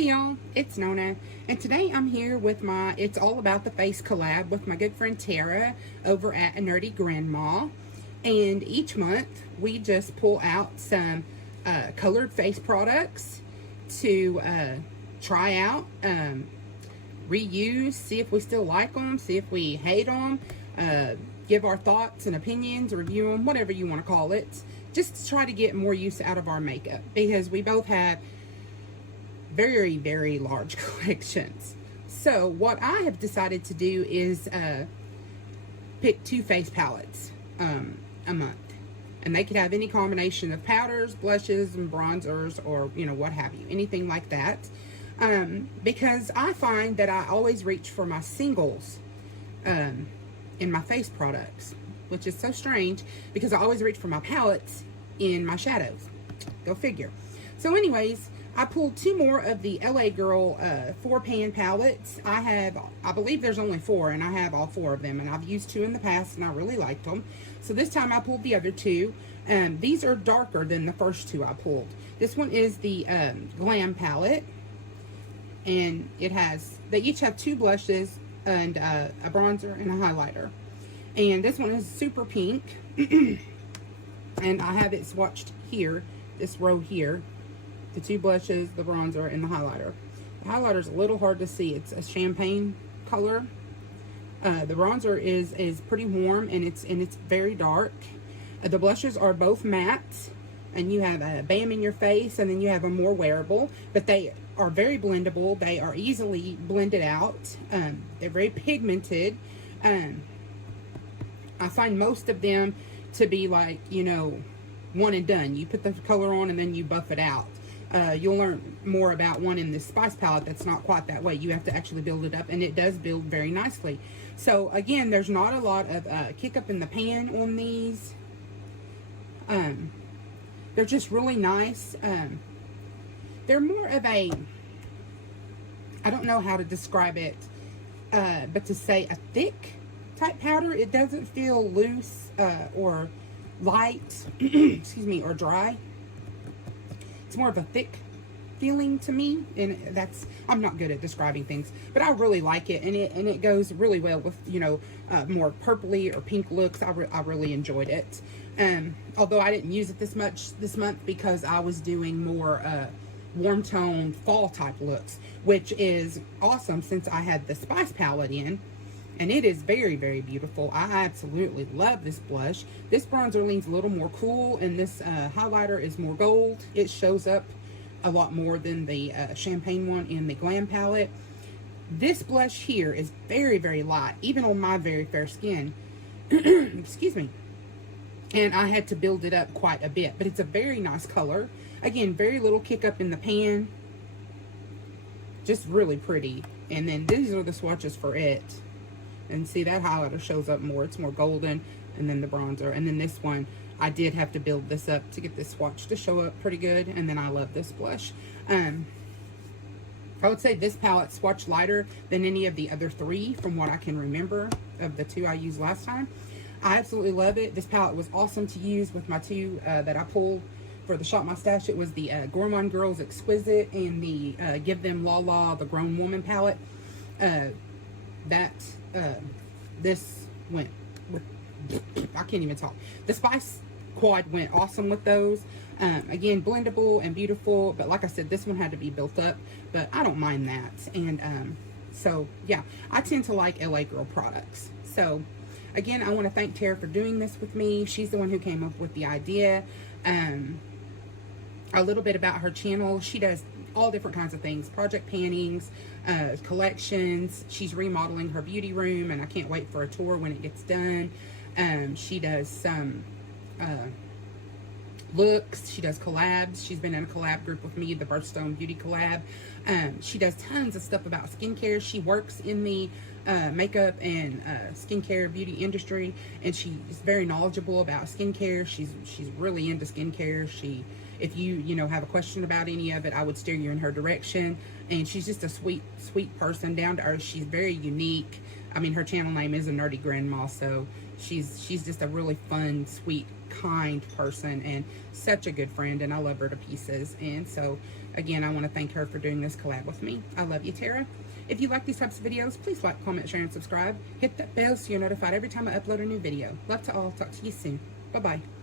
Hey y'all, it's Nona, and today I'm here with my It's All About the Face collab with my good friend Tara over at A Nerdy Grandma. And each month we just pull out some colored face products to try out, reuse, see if we still like them, see if we hate them, give our thoughts and opinions, review them, whatever you want to call it, just to try to get more use out of our makeup, because we both have very, very large collections. So what I have decided to do is pick 2 face palettes a month, and they could have any combination of powders, blushes, and bronzers, or what have you, anything like that, because I find that I always reach for my singles in my face products, which is so strange because I always reach for my palettes in my shadows. Go figure. So anyways, I pulled 2 more of the LA Girl 4-pan palettes. I believe there's only 4, and I have all 4 of them, and I've used 2 in the past, and I really liked them. So this time I pulled the other 2. These are darker than the first 2 I pulled. This one is the Glam palette, and they each have 2 blushes and a bronzer and a highlighter. And this one is super pink, and I have it swatched here, this row here. The 2 blushes, the bronzer, and the highlighter. The highlighter is a little hard to see. It's a champagne color. The bronzer is pretty warm, and it's very dark. The blushes are both matte, and you have a bam in your face, and then you have a more wearable. But they are very blendable. They are easily blended out. They're very pigmented. I find most of them to be like, one and done. You put the color on and then you buff it out. You'll learn more about one in this Spice palette that's not quite that way. You have to actually build it up, and it does build very nicely. So again, there's not a lot of kick up in the pan on these. They're just really nice. They're more of a, I don't know how to describe it, but to say a thick type powder. It doesn't feel loose or light, excuse me, or dry. It's more of a thick feeling to me, and I'm not good at describing things, but I really like it, and it goes really well with more purpley or pink looks. I really enjoyed it. Although I didn't use it this much this month because I was doing more warm tone fall type looks, which is awesome since I had the Spice palette in. And it is very, very beautiful. I absolutely love this blush. This bronzer leans a little more cool, and this highlighter is more gold. It shows up a lot more than the champagne one in the Glam palette. This blush here is very, very light, even on my very fair skin. Excuse me. And I had to build it up quite a bit, but it's a very nice color. Again, very little kick up in the pan. Just really pretty. And then these are the swatches for it. And see, that highlighter shows up more. It's more golden. And then the bronzer. And then this one, I did have to build this up to get this swatch to show up pretty good. And then I love this blush. I would say this palette swatched lighter than any of the other 3 from what I can remember of the 2 I used last time. I absolutely love it. This palette was awesome to use with my 2 that I pulled for the Shop My Stash. It was the Gourmand Girls Exquisite and the Give Them La La, the Grown Woman palette. This went with, I can't even talk. The Spice Quad went awesome with those. Again, blendable and beautiful, but like I said, this one had to be built up, but I don't mind that. And so yeah, I tend to like LA Girl products. So again, I want to thank Tara for doing this with me. She's the one who came up with the idea. A little bit about her channel. She does all different kinds of things, project pannings, collections. She's remodeling her beauty room, and I can't wait for a tour when it gets done. She does some looks. She does collabs. She's been in a collab group with me, the Birthstone Beauty Collab. She does tons of stuff about skincare. She works in the makeup and skincare beauty industry, and she's very knowledgeable about skincare. She's really into skincare. If you have a question about any of it, I would steer you in her direction. And she's just a sweet person, down to earth. She's very unique. I mean, her channel name is a Nerdy Grandma, so she's just a really fun, sweet, kind person and such a good friend, and I love her to pieces. And so again, I want to thank her for doing this collab with me. I love you, Tara. If you like these types of videos, please like, comment, share, and subscribe. Hit that bell so you're notified every time I upload a new video. Love to all. Talk to you soon. Bye-bye.